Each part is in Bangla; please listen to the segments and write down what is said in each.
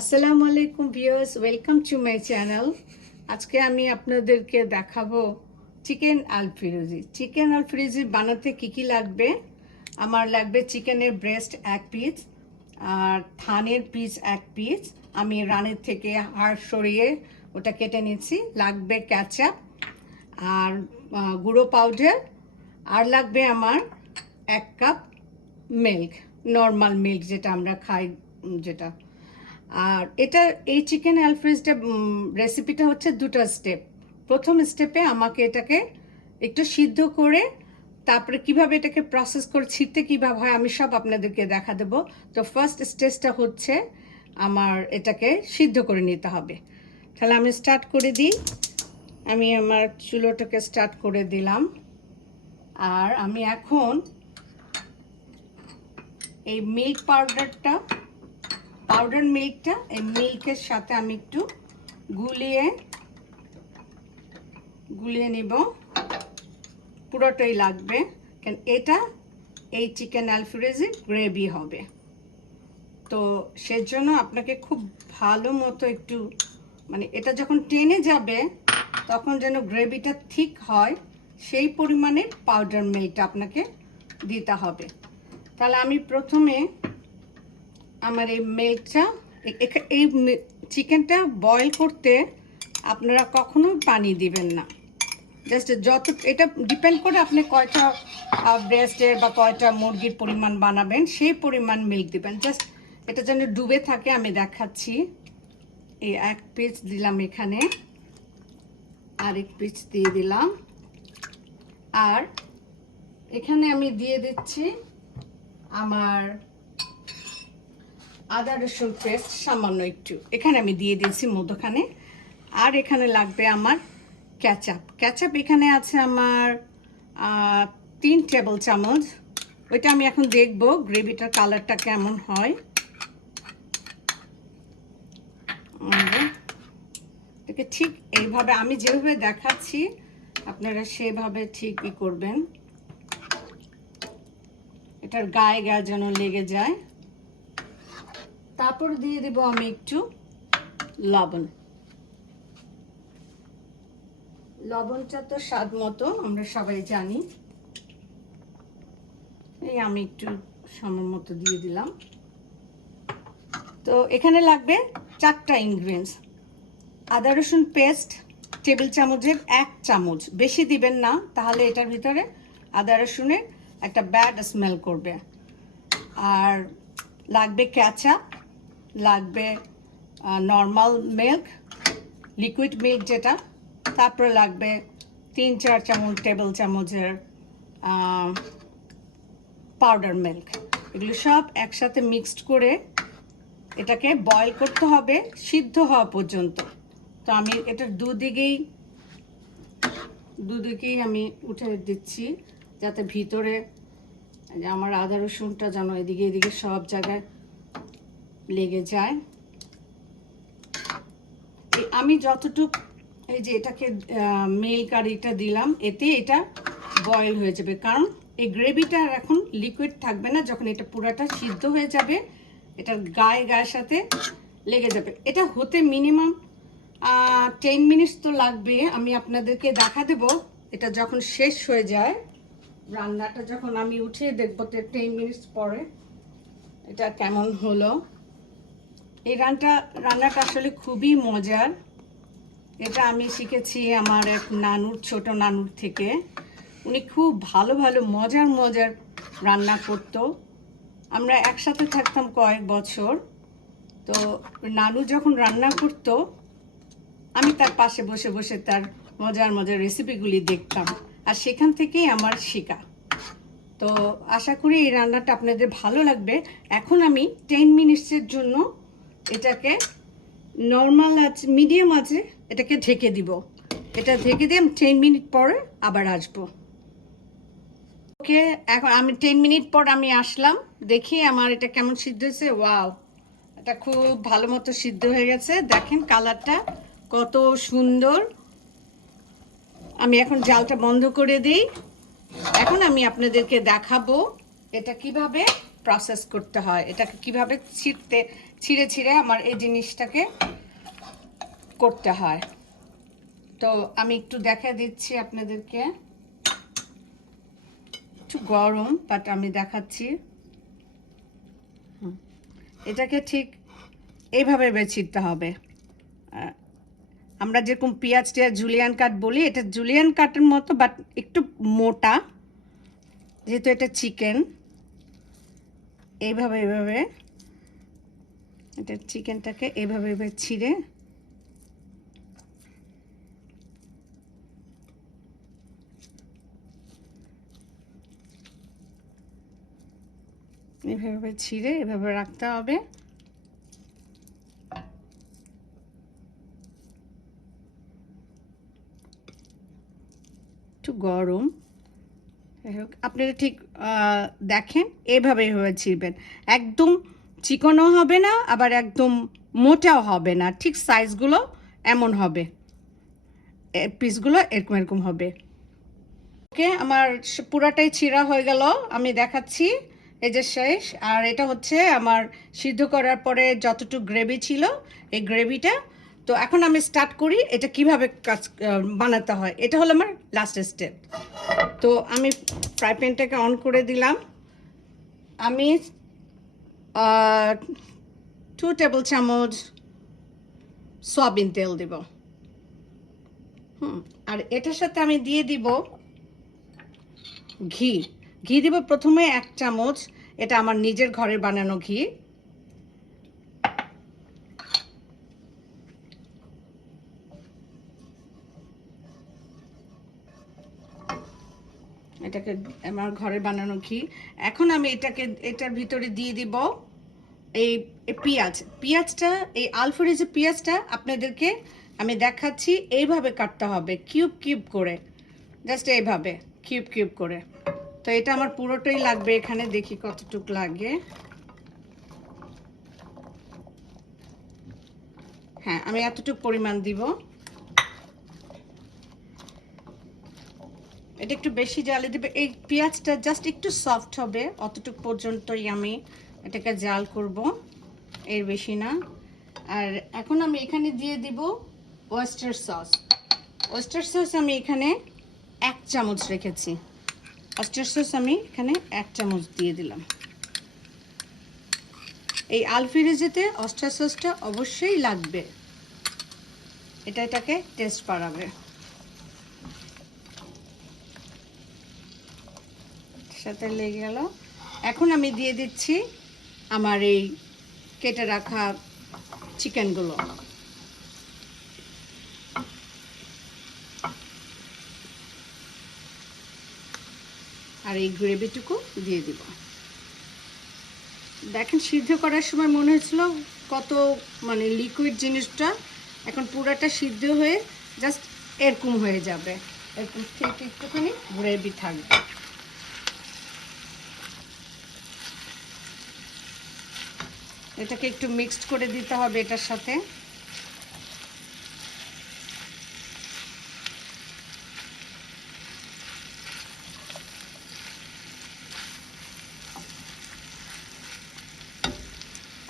আসসালামু আলাইকুম viewers, welcome to my channel. আজকে আমি আপনাদেরকে দেখাবো চিকেন আলফিরোজি। চিকেন আলফিরোজি বানাতে কি কি লাগবে। আমার লাগবে চিকেনের ব্রেস্ট 1 পিস, আর থানের পিস 1 পিস। আমি রানের থেকে হাড় সরিয়ে ওটা কেটে নিচ্ছি। লাগবে ক্যাচাপ আর গুঁড়ো পাউডার, আর লাগবে আমার 1 কাপ মিল্ক, নর্মাল মিল্ক যেটা আমরা খাই যেটা। আর এটা এই চিকেন অ্যালফ্রেজটা রেসিপিটা হচ্ছে দুটো স্টেপ। প্রথম স্টেপে আমাকে এটাকে একটু সিদ্ধ করে তারপরে কিভাবে এটাকে প্রসেস করে ছিটতে কীভাবে হয় আমি সব আপনাদেরকে দেখা দেবো। তো ফার্স্ট স্টেজটা হচ্ছে আমার এটাকে সিদ্ধ করে নিতে হবে। তাহলে আমি স্টার্ট করে দিই। আমি আমার চুলোটাকে স্টার্ট করে দিলাম। আর আমি এখন এই মিল্ক পাউডার মিল্কটা এই মিল্কের সাথে আমি একটু গুলিয়ে নিব। পুরোটাই লাগবে, কারণ এটা এই চিকেন আলফ্রেজে গ্রেভি হবে। তো সেজন্য আপনাকে খুব ভালো মতো একটু এটা যখন টেনে যাবে তখন যেন গ্রেভিটা ঠিক হয়, সেই পরিমাণে পাউডার মিল্কটা আপনাকে দিতে হবে। তাহলে আমি প্রথমে আমার এই মিল্কটা, এই চিকেনটা বয়েল করতে আপনারা কখনোই পানি দিবেন না। জাস্ট যত, এটা ডিপেন্ড করে আপনি কয়টা ব্রেস্টের বা কয়টা মুরগির পরিমাণ বানাবেন সেই পরিমাণ মিল্ক দিবেন। জাস্ট এটা যেন ডুবে থাকে। আমি দেখাচ্ছি। এই 1 পিস দিলাম, এখানে আরেক পিস দিয়ে দিলাম, আর এখানে আমি দিয়ে দিচ্ছি আমার আদা রসুন পেস্ট সামান্য একটু, এখানে আমি দিয়ে দিয়েছি মধ্যখানে। আর এখানে লাগবে আমার ক্যাচাপ এখানে আছে আমার 3 টেবিল চামচ। ওইটা আমি এখন দেখব গ্রেভিটার কালারটা কেমন হয়। এটাকে ঠিক এইভাবে আমি যেভাবে দেখাচ্ছি আপনারা সেভাবে ঠিকই করবেন, এটার গায়ে যেন লেগে যায়। তারপর দিয়ে দেব আমি একটু লবণটা তো স্বাদ মতো, আমরা সবাই জানি। এই আমি একটু সময় মতো দিয়ে দিলাম। তো এখানে লাগবে 4টা ইনগ্রিডিয়েন্টস। আদা রসুন পেস্ট টেবিল চামচের 1 চামচ, বেশি দিবেন না, তাহলে এটার ভিতরে আদা রসুনের একটা ব্যাড স্মেল করবে। আর লাগবে ক্যাচাপ, লাগবে নর্মাল মিল্ক, লিকুইড মিল্ক যেটা, তারপরে লাগবে 3-4 টেবিল চামচের পাউডার মিল্ক। এগুলো সব একসাথে মিক্সড করে এটাকে বয়েল করতে হবে সিদ্ধ হওয়া পর্যন্ত। তো আমি এটার দুদিকেই আমি উঠে দিচ্ছি, যাতে ভিতরে আমার আদা রসুনটা যেন এদিকে সব জায়গায় লেগে যায়। আমি যতটুকু এই যে এটাকে মিল্ক আর এটা দিলাম, এতে এটা বয়েল হয়ে যাবে, কারণ এই গ্রেভিটা এখন লিকুইড থাকবে না। যখন এটা পুরাটা সিদ্ধ হয়ে যাবে এটার গায়ের সাথে লেগে যাবে। এটা হতে মিনিমাম 10 মিনিটস তো লাগবে। আমি আপনাদেরকে দেখা দেব এটা যখন শেষ হয়ে যায়, রান্নাটা যখন আমি উঠে দেখবো 10 মিনিটস পরে এটা কেমন হলো। এই রান্নাটা আসলে খুবই মজার। এটা আমি শিখেছি আমার এক ছোট নানুর থেকে। উনি খুব ভালো মজার রান্না করতো। আমরা একসাথে থাকতাম কয়েক বছর। তো নানু যখন রান্না করতো আমি তার পাশে বসে তার মজার রেসিপিগুলি দেখতাম, আর সেখান থেকেই আমার শেখা। তো আশা করি এই রান্নাটা আপনাদের ভালো লাগবে। এখন আমি 10 মিনিটসের জন্য এটাকে নর্মাল আছে, মিডিয়াম আছে, এটাকে ঢেকে দিব। এটা ঢেকে দিয়ে 10 মিনিট পরে আবার আসবো। ওকে, এখন আমি 10 মিনিট পর আমি আসলাম, দেখি আমার এটা কেমন সিদ্ধ হয়েছে। ওয়াও, এটা খুব ভালো মতো সিদ্ধ হয়ে গেছে। দেখেন কালারটা কত সুন্দর। আমি এখন জালটা বন্ধ করে দিই। এখন আমি আপনাদেরকে দেখাবো এটা কিভাবে প্রসেস করতে হয়, এটাকে কিভাবে ছিঁড়ে ছিঁড়ে আমার এই জিনিসটাকে করতে হয়। তো আমি একটু দেখা দিচ্ছি আপনাদেরকে, একটু গরম বাট আমি দেখাচ্ছি। এটাকে ঠিক এইভাবে ছিঁড়তে হবে। আমরা যেরকম পেঁয়াজটা জুলিয়ান কাট বলি, এটা জুলিয়ান কাটের মতো বাট একটু মোটা, যেহেতু এটা চিকেন। এইভাবে এইভাবে এটা চিকেনটাকে এইভাবে এইভাবে ছিঁড়ে এভাবে ছিঁড়ে এভাবে রাখতে হবে। একটু গরম, আপনারা ঠিক দেখেন এইভাবে এইভাবে ছিঁড়বেন। একদম চিকনও হবে না, আবার একদম মোটাও হবে না, ঠিক সাইজগুলো এমন হবে, পিসগুলো এরকম এরকম হবে। ওকে, আমার পুরাটাই ছিঁড়া হয়ে গেল, আমি দেখাচ্ছি। এই যে শেষ। আর এটা হচ্ছে আমার সিদ্ধ করার পরে যতটুকু গ্রেভি ছিল, এই গ্রেভিটা। তো এখন আমি স্টার্ট করি এটা কিভাবে বানাতে হয়। এটা হলো আমার লাস্ট স্টেপ। তো আমি ফ্রাই প্যানটাকে অন করে দিলাম। আমি 2 টেবিল চামচ সয়াবিন তেল দিব। আর এটার সাথে আমি দিয়ে দিব ঘি। ঘি দিব প্রথমে 1 চামচ, এটা আমার নিজের ঘরে বানানো ঘি। এটাকে আমার ঘরে বানানো ঘি। এখন আমি এটার ভিতরে দিয়ে দিব এই পেঁয়াজটা। এই আলফ্রেজে পেঁয়াজটা আপনাদেরকে আমি দেখাচ্ছি এইভাবে কাটতে হবে, কিউব কিউব করে, জাস্ট এইভাবে কিউব কিউব করে। তো এটা আমার পুরোটাই লাগবে এখানে, দেখি কতটুকু লাগে। হ্যাঁ, আমি এতটুকু পরিমাণ দিব। এটা একটু বেশি জ্বালে দিবে, এই পেঁয়াজটা জাস্ট একটু সফট হবে, অতটুকু পর্যন্তই আমি এটাকে জাল করব, এর বেশি না। আর এখন আমি এখানে দিয়ে দিব ওয়েস্টার সস। ওয়েস্টার সস আমি এখানে 1 চামচ রেখেছি। ওয়েস্টার সস আমি এখানে 1 চামচ দিয়ে দিলাম। এই আলফ্রেজেতে ওয়েস্টার সসটা অবশ্যই লাগবে, এটাকে টেস্ট বাড়াবে। সাথে লেগে গেল। এখন আমি দিয়ে দিচ্ছি আমার এই কেটে রাখা চিকেনগুলো। আর এই গ্রেভিটুকু দিয়ে দিব। দেখেন, সিদ্ধ করার সময় মনে হচ্ছিল কত মানে লিকুইড জিনিসটা, এখন পুরাটা সিদ্ধ হয়ে জাস্ট এরকম হয়ে যাবে, এরকম ঠিক একটুখানি গ্রেভি থাকবে। এটাকে একটু মিক্সড করে দিতে হবে এটার সাথে।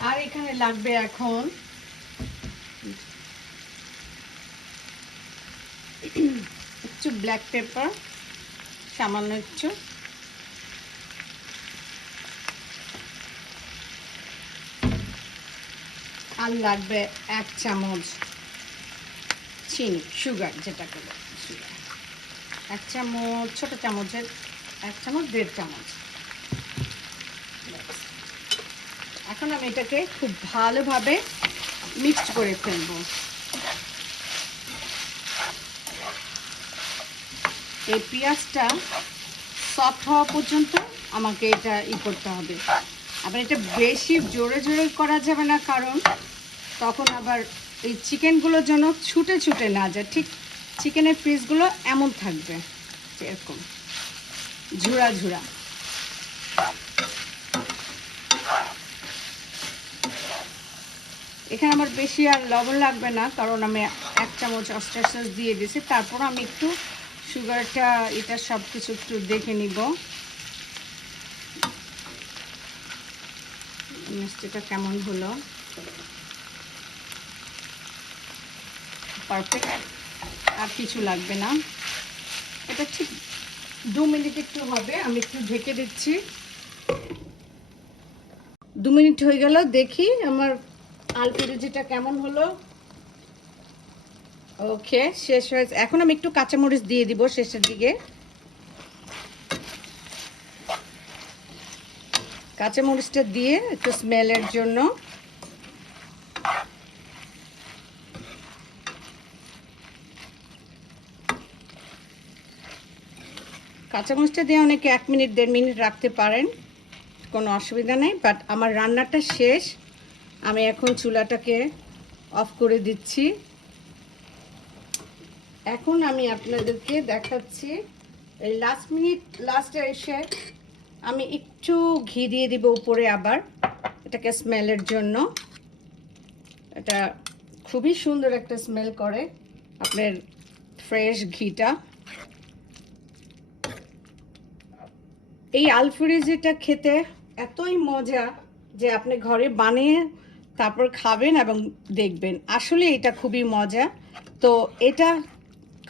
আর এখানে লাগবে এখন একটু ব্ল্যাক পেপার, সামান্য একটু। আর লাগবে 1 চামচ চিনি, সুগার যেটাকে বলে সুগার। 1 চামচ, ছোট চামচের 1 চামচ, 1.5 চামচ। এখন আমি এটাকে খুব ভালোভাবে মিক্সড করে ফেলব। এই পেঁয়াজটা সফট হওয়া পর্যন্ত আমাকে এটা করতে হবে। আবার এটা বেশি জোরে জোরে করা যাবে না, কারণ তখন আবার এই চিকেনগুলো যেন ছুটে ছুটে না যায়, ঠিক চিকেনের পিসগুলো এমন থাকবে, এরকম ঝুরা ঝুরা। এখানে আমার বেশি আর লবণ লাগবে না, কারণ আমি 1 চামচ অয়েস্টার সস দিয়ে দিয়েছি। তারপর আমি একটু সুগারটা, এটা সব কিছু একটু দেখে নিব মিষ্টিটা কেমন হলো। পারফেক্ট, আর কিছু লাগবে না। এটা ঠিক 2 মিনিট একটু হবে, আমি একটু ঢেকে দিচ্ছি। 2 মিনিট হয়ে গেল, দেখি আমার আলফেরোজিটা কেমন হলো। ওকে, শেষ হয়েছে। এখন আমি একটু কাঁচামরিচ দিয়ে দিব শেষের দিকে। কাঁচামরিচটা দিয়ে একটু স্মেলের জন্য। কাঁচামরিচটা দিয়ে অনেকে 1 মিনিট 1.5 মিনিট রাখতে পারেন, কোনো অসুবিধা নেই। বাট আমার রান্নাটা শেষ, আমি এখন চুলাটাকে অফ করে দিচ্ছি। এখন আমি আপনাদেরকে দেখাচ্ছি এই লাস্টে এসে আমি একটু ঘি দিয়ে দিব উপরে আবার, এটাকে স্মেলের জন্য। এটা খুবই সুন্দর একটা স্মেল করে আপনার ফ্রেশ ঘিটা। এই আলফ্রেজেটা খেতে এতই মজা যে আপনি ঘরে বানিয়ে তারপর খাবেন এবং দেখবেন আসলে এটা খুবই মজা। তো এটা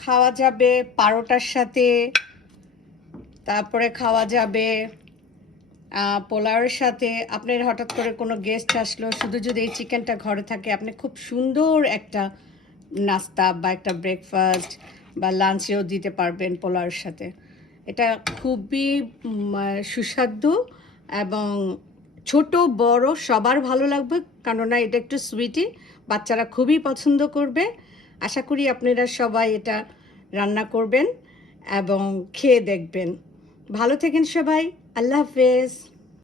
খাওয়া যাবে পারোটার সাথে, তারপরে খাওয়া যাবে পোলাওয়ের সাথে। আপনার হঠাৎ করে কোনো গেস্ট আসলো, শুধু যদি এই চিকেনটা ঘরে থাকে, আপনি খুব সুন্দর একটা নাস্তা বা একটা ব্রেকফাস্ট বা লাঞ্চেও দিতে পারবেন পোলাওয়ের সাথে। এটা খুবই সুস্বাদু এবং ছোট বড় সবার ভালো লাগবে, কেননা এটা একটু সুইটি, বাচ্চারা খুবই পছন্দ করবে। আশা করি আপনারা সবাই এটা রান্না করবেন এবং খেয়ে দেখবেন। ভালো থাকেন সবাই, আল্লাহ হাফেজ।